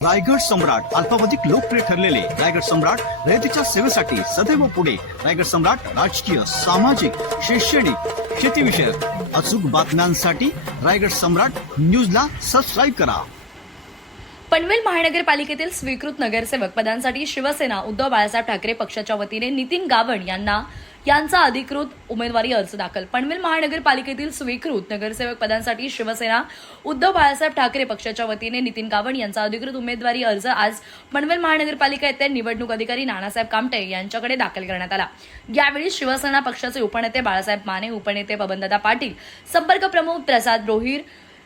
रायगड सम्राट अल्पावधीत लोकप्रिय ठरलेले रायगड सम्राट रयतेच्या सेवेसाठी सदैव पुढे. रायगड सम्राट राजकीय, सामाजिक, शैक्षणिक, शेतीविषयक अचूक बातम्यांसाठी रायगड सम्राट न्यूजला सबस्क्राईब करा. पनवेल महानगरपालिकेतील स्वीकृत नगरसेवक पदांसाठी शिवसेना उद्धव बाळासाहेब ठाकरे पक्षाच्या वतीने नितीन गावण यांचा अधिकृत उमेदवारी अर्ज दाखल. पनवेल महानगरपालिकेतील स्वीकृत नगरसेवक पदांसाठी शिवसेना उद्धव बाळासाहेब ठाकरे पक्षाच्या वतीने नितीन गावण यांचा अधिकृत उमेदवारी अर्ज आज पनवेल महानगरपालिका येथे निवडणूक अधिकारी नानासाहेब कामटे यांच्याकडे दाखल करण्यात आला. यावेळी शिवसेना पक्षाचे उपनेते बाळासाहेब माने, उपनेते बबनदादा पाटील, संपर्क प्रमुख प्रसाद रोहिर,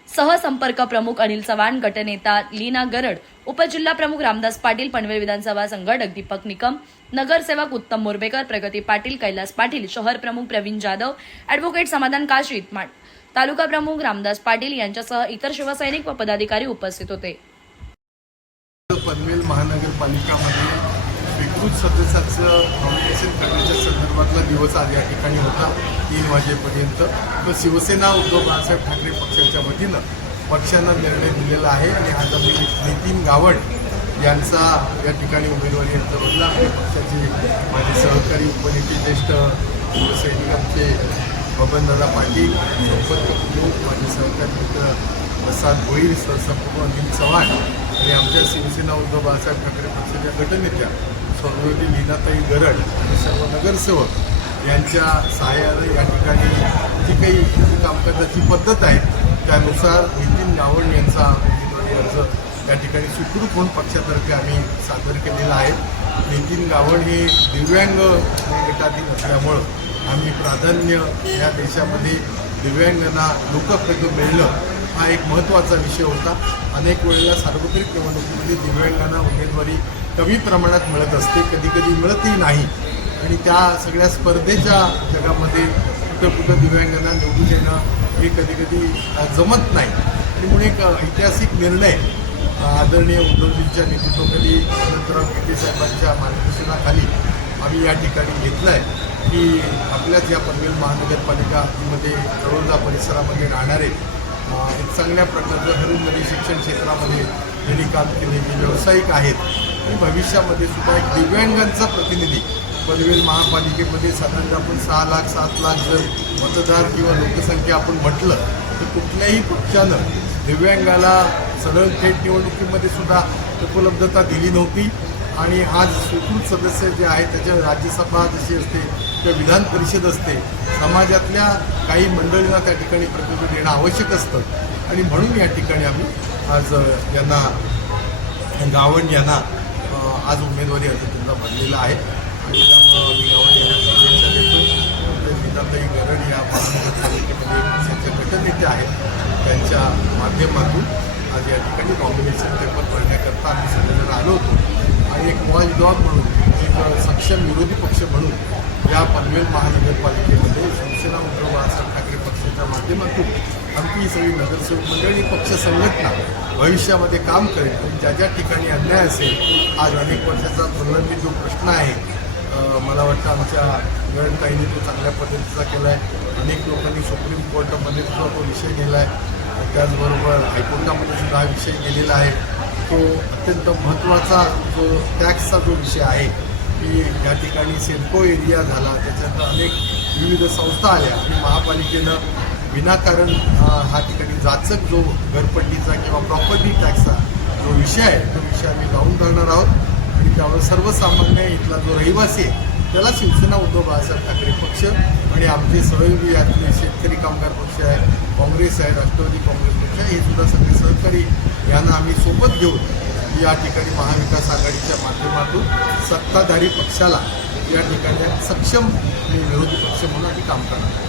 सहसंपर्क प्रमुख अनिल चव्हाण, गटनेता लीना गरड, उपजिल्हा प्रमुख रामदास पाटील, पनवेल विधानसभा संघटक दीपक निकम, नगरसेवक उत्तम मोरबेकर, प्रगती पाटील, कैलास पाटील, शहर प्रमुख प्रवीण जाधव, ॲडव्होकेट समाधान काशीत, तालुका प्रमुख रामदास पाटील यांच्यासह इतर शिवसैनिक व पदाधिकारी उपस्थित होते. पनवेल महानगरपालिकामध्ये स्वीकृत सदस्याचं नॉमिनेशन करण्याच्या संदर्भातला दिवस आज या ठिकाणी होता 3 वाजेपर्यंत. तो शिवसेना उद्धव बाळासाहेब ठाकरे पक्षाच्या वतीनं पक्षानं निर्णय दिलेला आहे आणि आज आम्ही नितीन गावण यांचा या ठिकाणी उमेदवारी अर्ज भरला. पक्षाचे माझे सहकारी उपनेते ज्येष्ठ शिवसैनिकांचे बबनदादा पाटील, संपर्क प्रमुख माझे सहकारी मित्र प्रसाद रोहिर, सहसंपर्क अनिल चव्हाण आणि आमच्या शिवसेना उद्धव बाळासाहेब ठाकरे पक्षाच्या गटनेत्या स्वर्गीय लीनाताई गरड आणि सर्व नगरसेवक यांच्या सहाय्याने या ठिकाणी जी काही कामकाजाची पद्धत आहे त्यानुसार नितीन गावण यांचा उमेदवारी अर्ज या ठिकाणी स्वीकृत होऊन पक्षातर्फे आम्ही सादर केलेला आहे. नितीन गावण हे दिव्यांग गटातील असल्यामुळं आम्ही प्राधान्य या देशामध्ये दिव्यांगांना लोकप्रतिनिधी मिळणं हा एक महत्त्वाचा विषय होता. अनेक वेळेला सार्वत्रिक निवडणुकीमध्ये दिव्यांगांना उमेदवारी कमी प्रमाणात मिळत असते, कधीकधी मिळतही नाही आणि त्या सगळ्या स्पर्धेच्या जगामध्ये कुठं दिव्यांगांना निवडून येणं हे कधीकधी जमत नाही आणि म्हणून एक ऐतिहासिक निर्णय आदरणीय उद्धवजींच्या नेतृत्वाखाली अनंतराव पेटे साहेबांच्या मार्गदर्शनाखाली आम्ही या ठिकाणी घेतलं आहे की आपल्याच या पनवेल महानगरपालिकामध्ये तळोजा परिसरामध्ये राहणारे एक चांगल्या प्रकारचं हरिमरी शिक्षण क्षेत्रामध्ये त्यांनी काम केलेले व्यावसायिक आहेत आणि भविष्यामध्ये सुद्धा एक दिव्यांगांचा प्रतिनिधी पनवेल महापालिकेमध्ये साधारणतः आपण 6 लाख 7 लाख जर मतदार किंवा लोकसंख्या आपण म्हटलं तर कुठल्याही पक्षानं दिव्यांगाला सरळ थेट निवडणुकीमध्ये सुद्धा उपलब्धता दिली नव्हती आणि आज स्वीकृत सदस्य जे आहेत त्याच्या राज्यसभा जशी असते किंवा विधान परिषद असते, समाजातल्या काही मंडळींना त्या ठिकाणी प्रतिनिधी देणं आवश्यक असतं आणि म्हणून या ठिकाणी आम्ही आज यांना गावण यांना आज उमेदवारी अर्ज त्यांना भरलेला आहे आणि त्यामुळं आम्ही गावण यांना शुभेच्छा देतो. लीनाताई गरड या महानगरपालिकेमध्ये पक्षाच्या गटनेत्या आहेत, त्यांच्या माध्यमातून आज या ठिकाणी नॉमिनेशन पेपर भरण्याकरता आम्ही सगळेजण आलो होतो आणि एक वॉच डॉग म्हणून एक सक्षम विरोधी पक्ष म्हणून या पनवेल महानगरपालिकेमध्ये शिवसेना उद्धव बाळासाहेब ठाकरे पक्षाच्या माध्यमातून आमची सगळी नगरसेवक मंडळी पक्ष संघटना भविष्यामध्ये काम करेल आणि ज्या ज्या ठिकाणी अन्याय असेल, आज अनेक वर्षाचा प्रलंबित जो प्रश्न आहे मला वाटतं आमच्या गणताईने तो चांगल्या पद्धतीचा केला आहे. अनेक लोकांनी सुप्रीम कोर्टामध्ये सुद्धा तो विषय गेला आहे, त्याचबरोबर हायकोर्टामध्ये सुद्धा हा विषय गेलेला आहे. तो अत्यंत महत्त्वाचा जो टॅक्सचा जो विषय आहे की या ठिकाणी सिडको एरिया झाला, त्याच्यानंतर अनेक विविध संस्था आल्या आणि महापालिकेनं विनाकारण हा ठिकाणी जाचक जो घरपट्टीचा किंवा प्रॉपर्टी टॅक्सचा जो विषय आहे तो विषय आम्ही लावून धरणार आहोत आणि त्यामुळे सर्वसामान्य इथला जो रहिवासी आहे त्याला शिवसेना उद्धव बाळासाहेब ठाकरे पक्ष आणि आमचे सहयोगी यातले शेतकरी कामगार पक्ष आहे, काँग्रेस आहे, राष्ट्रवादी काँग्रेस पक्ष आहे, हे सुद्धा सगळे सहकारी यांना आम्ही सोबत घेऊन या ठिकाणी महाविकास आघाडीच्या माध्यमातून सत्ताधारी पक्षाला या ठिकाणी सक्षम आणि विरोधी पक्ष म्हणून आम्ही काम करणार.